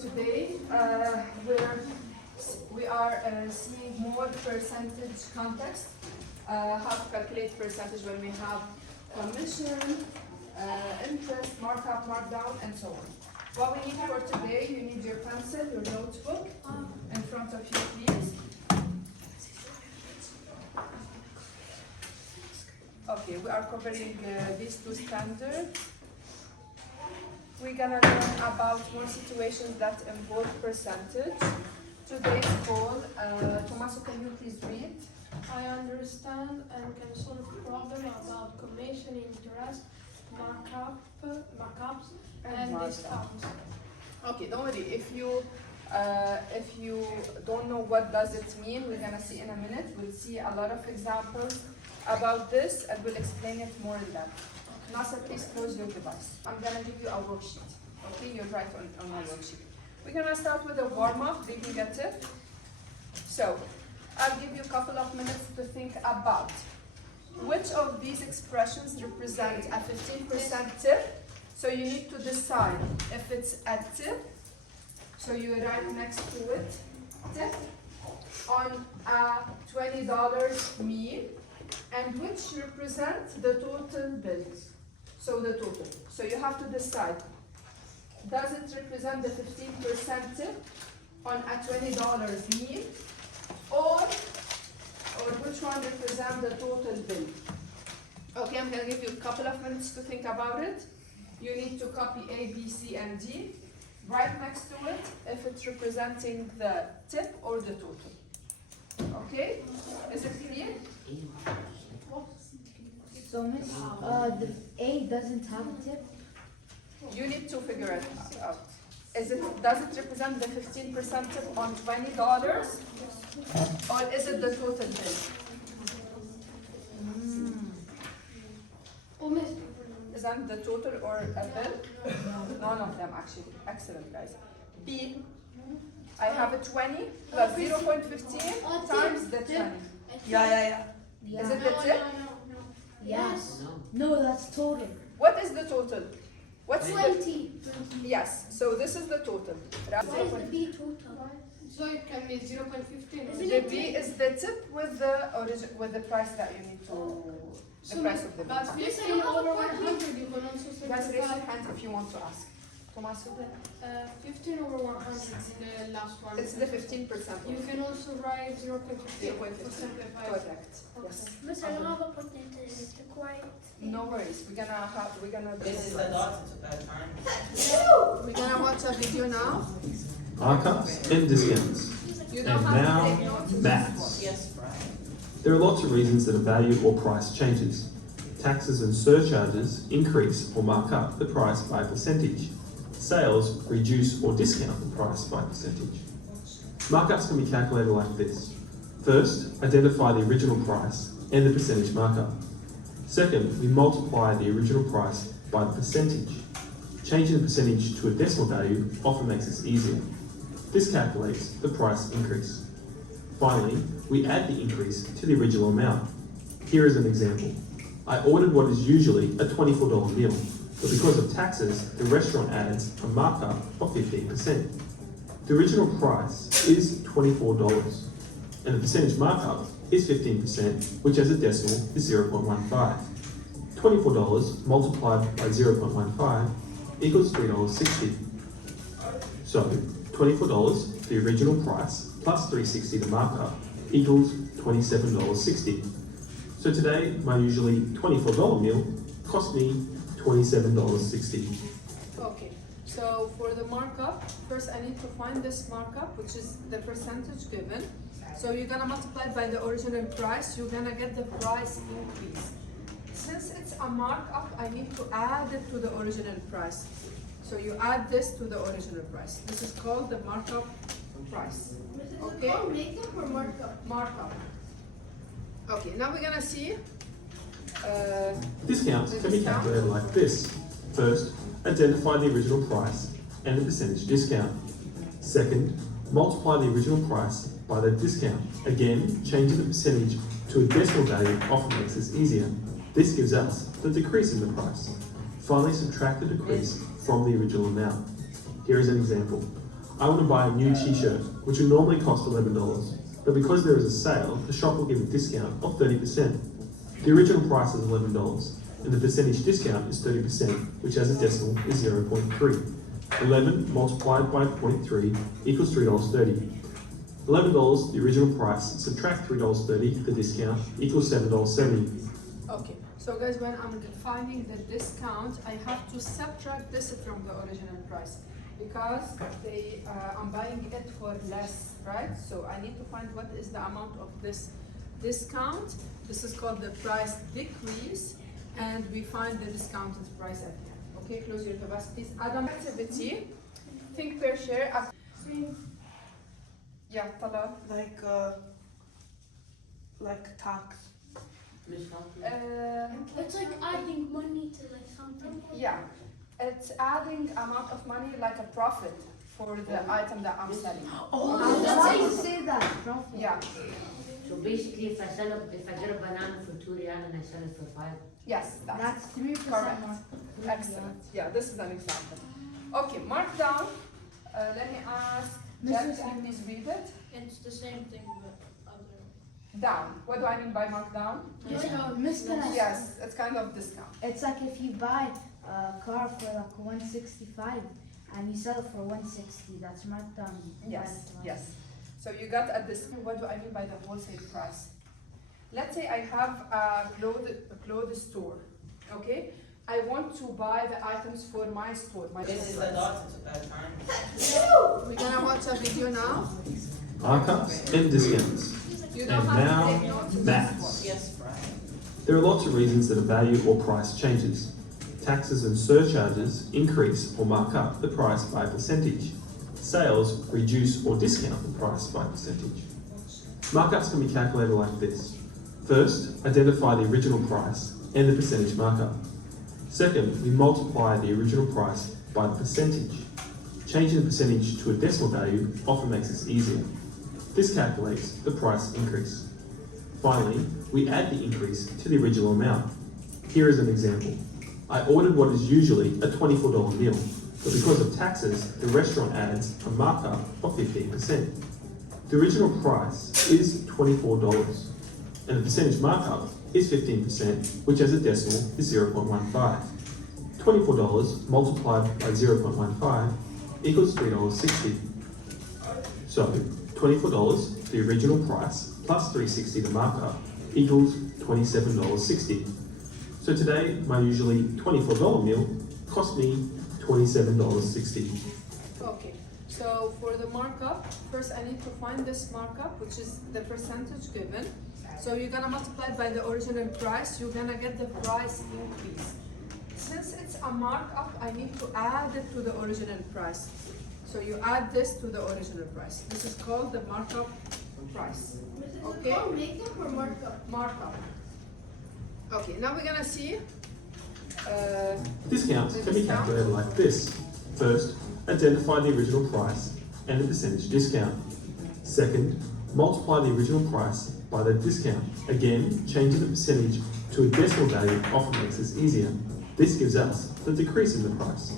Today we are seeing more percentage context, how to calculate percentage when we have commission, interest, markup, markdown, and so on. What we need for today, you need your pencil, your notebook in front of you, please. Okay, we are covering these two standards. We're gonna learn about more situations that involve percentage. Today's call, Tommaso, can you please read? I understand and can solve problem about commission, interest, markups, and discounts. Okay, don't worry. If you don't know what does it mean, we're gonna see in a minute. We'll see a lot of examples about this, and we'll explain it more in depth. Nasser, please close your device. I'm gonna give you a worksheet. Okay, you're right on my worksheet. We're gonna start with a warm-up, giving a tip. So, I'll give you a couple of minutes to think about which of these expressions represent a 15% tip. So you need to decide if it's a tip, so you write next to it, tip, on a $20 meal, and which represent the total bills. So the total. So you have to decide, does it represent the 15% tip on a $20 meal, or which one represents the total bill? Okay, I'm gonna give you a couple of minutes to think about it. You need to copy A, B, C, and D. Right next to it, if it's representing the tip or the total. Okay, is it clear? So, Miss, the A doesn't have a tip? You need to figure it out. Does it represent the 15% tip on $20? Or is it the total bill? Is that the total or a bill? None of them actually. Excellent, guys. B, I have a 20 plus 0.15 times the 20. Yeah. Is it the tip? Yes. No, that's total. What is the total? What's 20. Yes, so this is the total. Why is the B total? So it can be 0.15. The B is the tip with the price that you need to, the price of the bill. But 15 over 100, you can also say Guys, raise your hand if you want to ask. Tommaso? 15 over 100 is the last one. It's the 15%. You can also write 0.15 for 0.15. simplified. Correct. Okay. Yes. Miss, I don't have a potato. Is it quiet? No worries. We're gonna This is the dots, it's a bad time. We're gonna watch a video now. Markups and discounts. You And don't have to now, take notes. maths. Yes, right. There are lots of reasons that a value or price changes. Taxes and surcharges increase or mark up the price by a percentage. Sales reduce or discount the price by a percentage. Markups can be calculated like this. First, identify the original price and the percentage markup. Second, we multiply the original price by the percentage. Changing the percentage to a decimal value often makes this easier. This calculates the price increase. Finally, we add the increase to the original amount. Here is an example. I ordered what is usually a $24 meal, but because of taxes, the restaurant adds a markup of 15%. The original price is $24, and the percentage markup is 15%, which as a decimal is 0.15. $24 multiplied by 0.15 equals $3.60. So, $24, the original price, plus $3.60 the markup, equals $27.60. So today, my usually $24 meal cost me $27.60. Okay, so for the markup, first I need to find this markup, which is the percentage given. So you're gonna multiply it by the original price, you're gonna get the price increase. Since it's a markup, I need to add it to the original price. So you add this to the original price. This is called the markup price. Okay? Makeup or markup? Markup. Okay, now we're gonna see Discounts can be calculated like this. First, identify the original price and the percentage discount. Second, multiply the original price by the discount. Again, changing the percentage to a decimal value often makes this easier. This gives us the decrease in the price. Finally, subtract the decrease from the original amount. Here is an example. I want to buy a new t-shirt, which would normally cost $11, but because there is a sale, the shop will give a discount of 30%. The original price is $11, and the percentage discount is 30%, which as a decimal is 0.3. 11 multiplied by 0.3 equals $3.30. $11, the original price, subtract $3.30, the discount, equals $7.70. Okay, so guys, when I'm defining the discount, I have to subtract this from the original price because I'm buying it for less, right? So I need to find what is the amount of this discount. This is called the price decrease, and we find the discounted price at the end. Okay, close your tabas, please. Adam, activity, think per share. Yeah, Talal. Like tax. It's like adding money to like something. Yeah, it's adding amount of money like a profit for the item that I'm selling. Oh, that's how you say that, profit. Yeah, So basically, if I get a banana for $2 and I sell it for 5. yes, That's 3% correct. more. Excellent. Yeah, this is an example. Okay, mark down. Let me ask Jack, can you please read it? It's the same thing but other. Down. What do I mean by mark down? Misconnect. Yes, it's kind of discount. It's like if you buy a car for like 165 and you sell it for 160, that's marked down. Yes, yes. So you got a discount. What do I mean by the wholesale price? Let's say I have a clothes store, okay? I want to buy the items for my store. This is the dots at time. We're gonna watch a video now. Markups and discounts. You And don't have to now, take notes. maths. Yes, right. There are lots of reasons that a value or price changes. Taxes and surcharges increase or mark up the price by a percentage. Sales reduce or discount the price by a percentage. Markups can be calculated like this. First, identify the original price and the percentage markup. Second, we multiply the original price by the percentage. Changing the percentage to a decimal value often makes this easier. This calculates the price increase. Finally, we add the increase to the original amount. Here is an example. I ordered what is usually a $24 meal, but because of taxes, the restaurant adds a markup of 15%. The original price is $24, and the percentage markup is 15%, which as a decimal is 0.15. $24 multiplied by 0.15 equals $3.60. So, $24, the original price, plus $3.60 the markup, equals $27.60. So today, my usually $24 meal cost me $27.60. Okay, so for the markup, first I need to find this markup, which is the percentage given. So you're gonna multiply it by the original price, you're gonna get the price increase. Since it's a markup, I need to add it to the original price. So you add this to the original price. This is called the markup price. Okay? Makeup or markup? Markup. Okay, now we're gonna see. Discounts can be calculated like this. First, identify the original price and the percentage discount. Second, multiply the original price by the discount. Again, changing the percentage to a decimal value often makes this easier. This gives us the decrease in the price.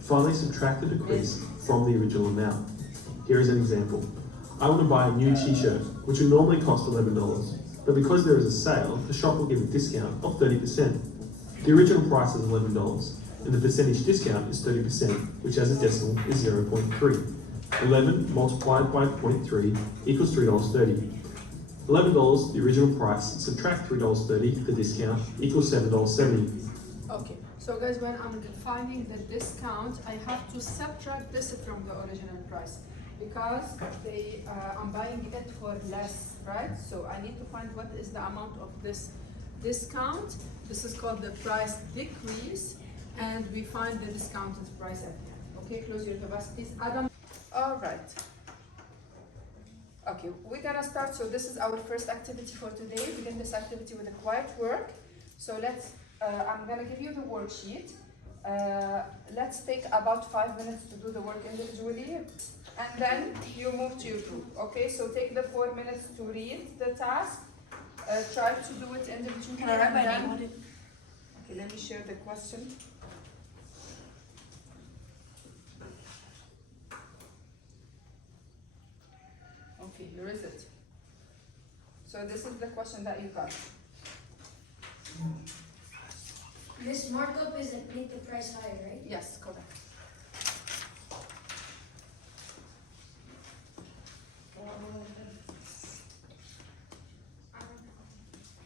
Finally, subtract the decrease from the original amount. Here is an example. I want to buy a new t-shirt, which would normally cost $11, but because there is a sale, the shop will give a discount of 30%. The original price is $11, and the percentage discount is 30%, which as a decimal is 0.3. 11 multiplied by 0.3 equals $3.30. $11, the original price, subtract $3.30, the discount, equals $7.70. Okay, so guys, when I'm defining the discount, I have to subtract this from the original price because I'm buying it for less, right? So I need to find what is the amount of this discount. This is called the price decrease, and we find the discounted price at the end. Okay, close your tabas, please. Adam. All right. Okay, we're gonna start. So this is our first activity for today. Begin this activity with a quiet work. So I'm gonna give you the worksheet. Let's take about 5 minutes to do the work individually, and then you move to your group. Okay, so take the 4 minutes to read the task. Try to do it individually. Can I write my and name then- on it? Okay, let me share the question. Okay, here is it. So this is the question that you got. This markup is like make the price higher, right? Yes, correct.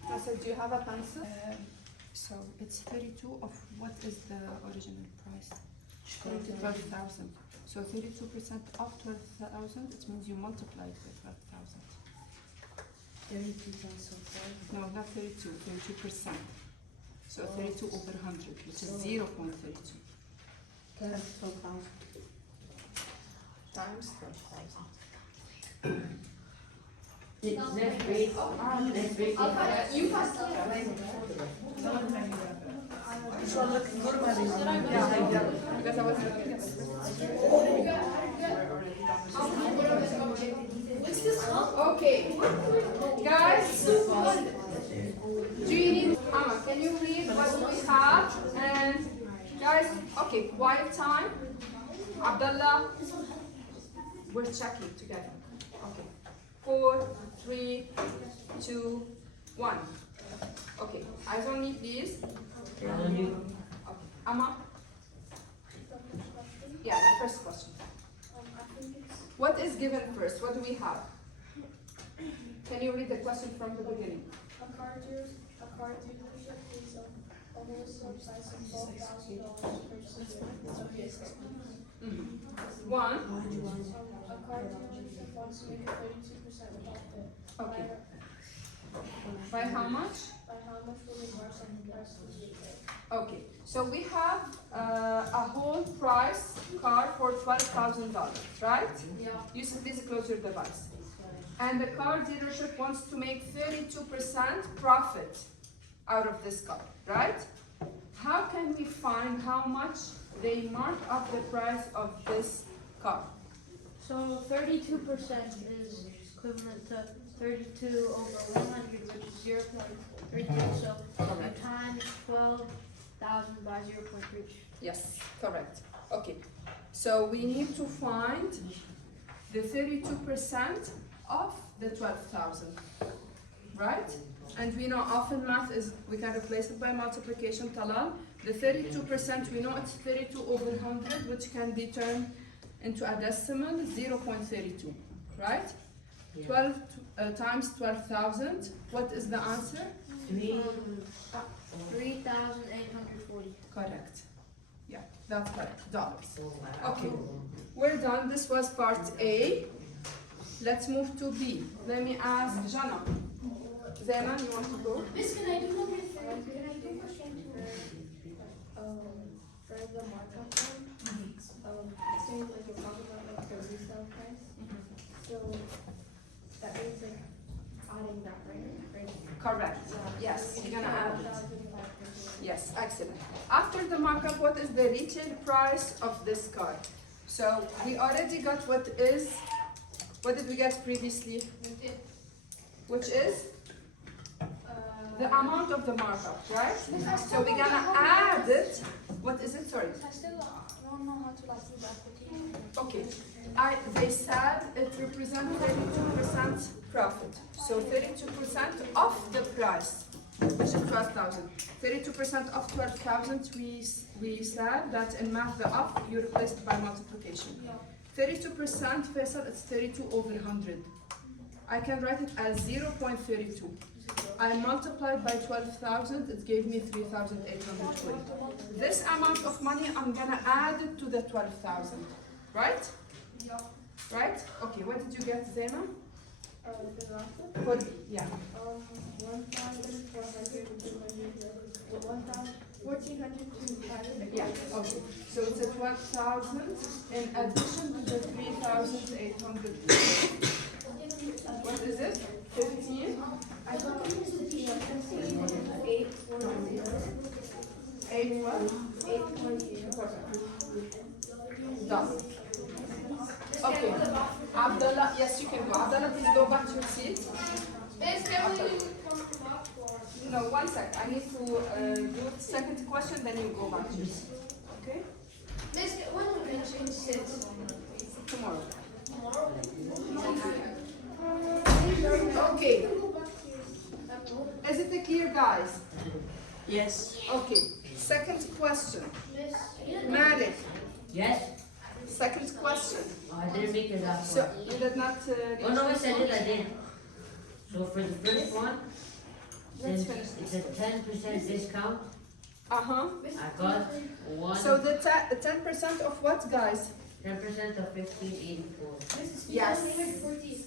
I said, do you have a pencil? So it's 32 of what is the original price? 12,000. So 32% of 12,000, it means you multiply it by 12,000. 32 times 12. No, not 32, 32%. So 32 over 100, which is 0.32 Times 12,000. times 12,000. Next week. Next week. You can still because I was looking at Okay, guys, do you need, Amma, can you read what we have? And guys, okay, quiet time. Abdullah, we're checking together. Okay, 4, 3, 2, 1. Okay, eyes on me, please. Okay, Amma? Yeah, the first question. I think it's What is given first? What do we have? Can you read the question from the beginning? a car dealership is a wholesale price of $12,000 per year. One. A car dealership wants to make a 32% profit. Okay. By how much? By how much will the car sell the price of the vehicle? Okay, so we have a whole price car for $12,000, right? Yeah. Yusuf, please close your device. And the car dealership wants to make 32% profit out of this car, right? How can we find how much they mark up the price of this car? So 32% is equivalent to 32 over 100, which is 0.32. So you times 12,000 by 0.3. Yes, correct. Okay, so we need to find the 32% of the 12,000, right? And we know often math is, we can replace it by multiplication, Talal. The 32%, we know it's 32 over 100, which can be turned into a decimal, 0.32, right? 12 times 12,000, what is the answer? 3,840. Correct. Yeah, that's correct, dollars. Okay, we're done. This was part A. Let's move to B. Let me ask Jana. Zena, you want to go? Miss, can I do number 3? Can I do question 2? For the markup one, say like you're talking about like the resale price. So that means like adding that, right? Correct. Yes, you're gonna add it. Yes, excellent. After the markup, what is the retail price of this car? So we already got what did we get previously? Which is the amount of the markup, right? So we're gonna add it. What is it? Sorry. I still don't know how to like do the application. Okay. They said it represents 32% profit. So 32% of the price, which is 12,000. 32% of 12,000, we said that in math the of you replace it by multiplication. 32%, Faisal, it's 32 over 100. I can write it as 0.32. I multiplied by 12,000, it gave me 3,820. This amount of money, I'm gonna add it to the 12,000, right? Yeah. Right? Okay, what did you get, Zena? The last one? What? Yeah. 1,400 Yeah, okay. So it's a 12,000 in addition to the 3,800. What is it? 15? I got 8 what? 8.0. Done. Okay. Abdullah, yes, you can go. Abdullah, please go back to your seat. No, 1 sec. I need to do the second question, then you go back to your seat. Okay? Miss, when are we going to change 6? Tomorrow. Tomorrow? Okay, Go back to your, is it clear, guys? Yes. Okay, second question. Miss, Malik, Yes? second question. Oh, I didn't make it that So, far. you did not Oh, no, yes, I did. So for the first one, Let's since finish it's a 10% discount, Uh-huh. I got one, So the 10% of what, guys? 10% of 1584. Yes. 2014.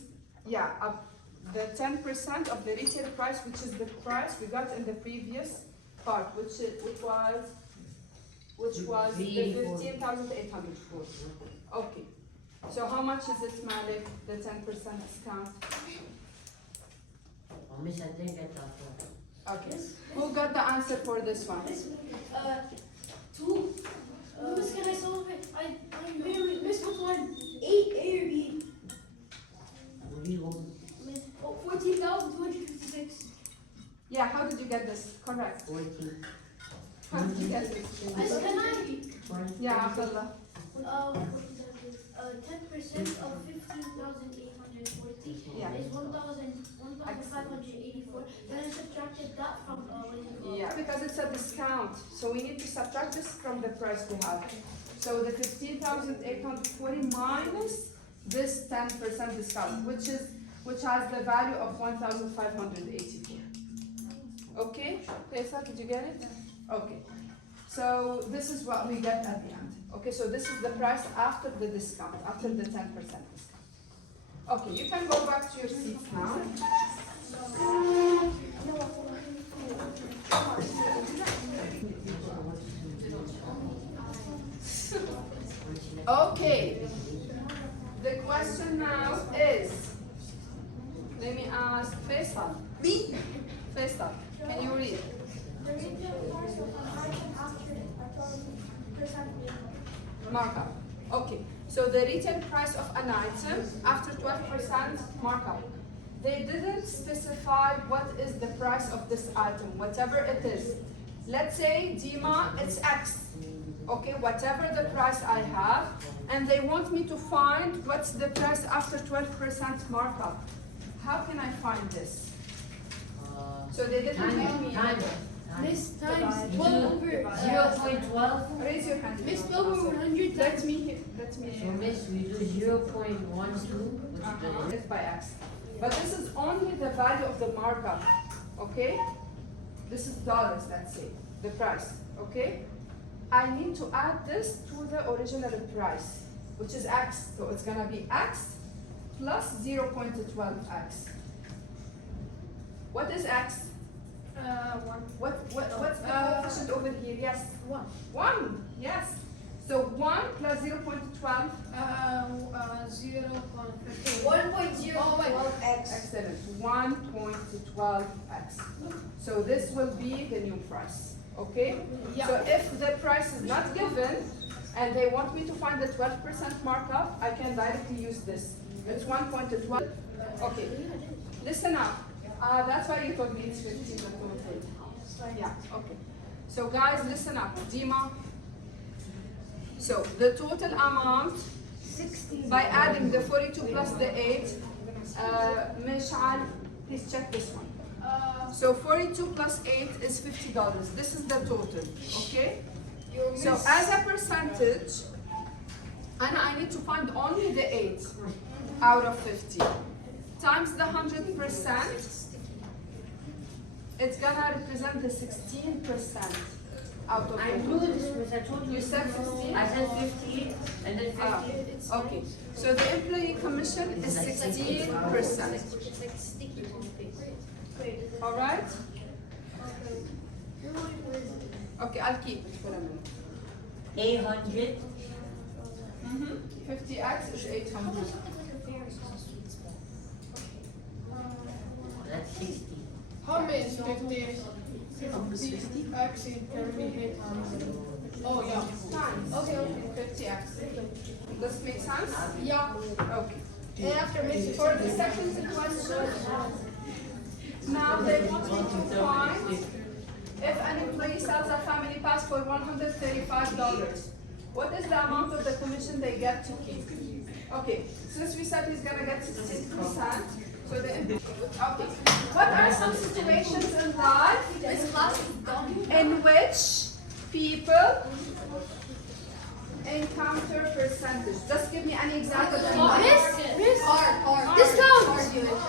Yeah, the 10% of the retail price, which is the price we got in the previous part, which was the 15,804. Okay. So how much is it, Malik? The 10% discount. Oh, miss, I didn't get that far. Okay. Who got the answer for this one? Two. Miss, can I solve it? I'm very, Miss, which one? 8A or B? What do you want? Miss, 14,256. Yeah. How did you get this? Correct. 14. How did you get this? Miss, can I? Yeah, Abdullah. 10% of 15,840 Yeah. is 1,584. Then I subtracted that from what is it called? Yeah, because it's a discount, so we need to subtract this from the price we have. So the 15,840 minus this 10% discount, which has the value of 1,584. Okay, Faisal, did you get it? Okay. So this is what we get at the end. Okay, so this is the price after the discount, after the 10% discount. Okay, you can go back to your seats now. Okay, the question now is, let me ask Faisal. Me? Faisal, can you read? The retail price of an item after a 12% Markup. Okay, so the retail price of an item after 12% markup. They didn't specify what is the price of this item, whatever it is. Let's say, Dima, it's X. Okay, whatever the price I have, and they want me to find what's the price after 12% markup. How can I find this? So they didn't give me. Time. Miss times You 12 do over 0.12. Raise your hand. Miss 12 over 100 Let me hear. Let me So hear. miss, we do 0.12, which is It's by X. But this is only the value of the markup, okay? This is dollars, let's say, the price, okay? I need to add this to the original price, which is X. So it's gonna be X plus 0.12X. What is X? 1. What's the coefficient over here? Yes. 1. 1, yes. So 1 plus 0.12. 1.012x. Excellent. 1.12x. So this will be the new price. Okay? Yeah. So if the price is not given and they want me to find the 12% markup, I can directly use this. It's 1.12. Okay. Listen up. That's why you told me it's 15, not 20. Yeah, okay. So guys, listen up. Dima. So the total amount, 16. by adding the 42 plus the 8, Mishal, please check this one. So 42 plus 8 is $50. This is the total, okay? So as a percentage, and I need to find only the 8 out of 50 times the 100%. It's gonna represent the 16% out of I 50. knew this was, I told you. You said 15? I said 15, and then 50. Okay, so the employee commission is 16%. It's like sticky on paper. All right? Okay, I'll keep it for a minute. 800. 50x is 800. That's 60. How many is 50? 50 actually can be 800. Oh, yeah. Times. Okay, 50x. Does it make sense? Yeah. Okay. And after missing For the second question, now they want me to find if an employee sells a family pass for $135. What is the amount of the commission they get to keep? Okay, since we said he's gonna get 16%, So okay. What are some situations in life in which people encounter percentage? Just give me any example. Discount.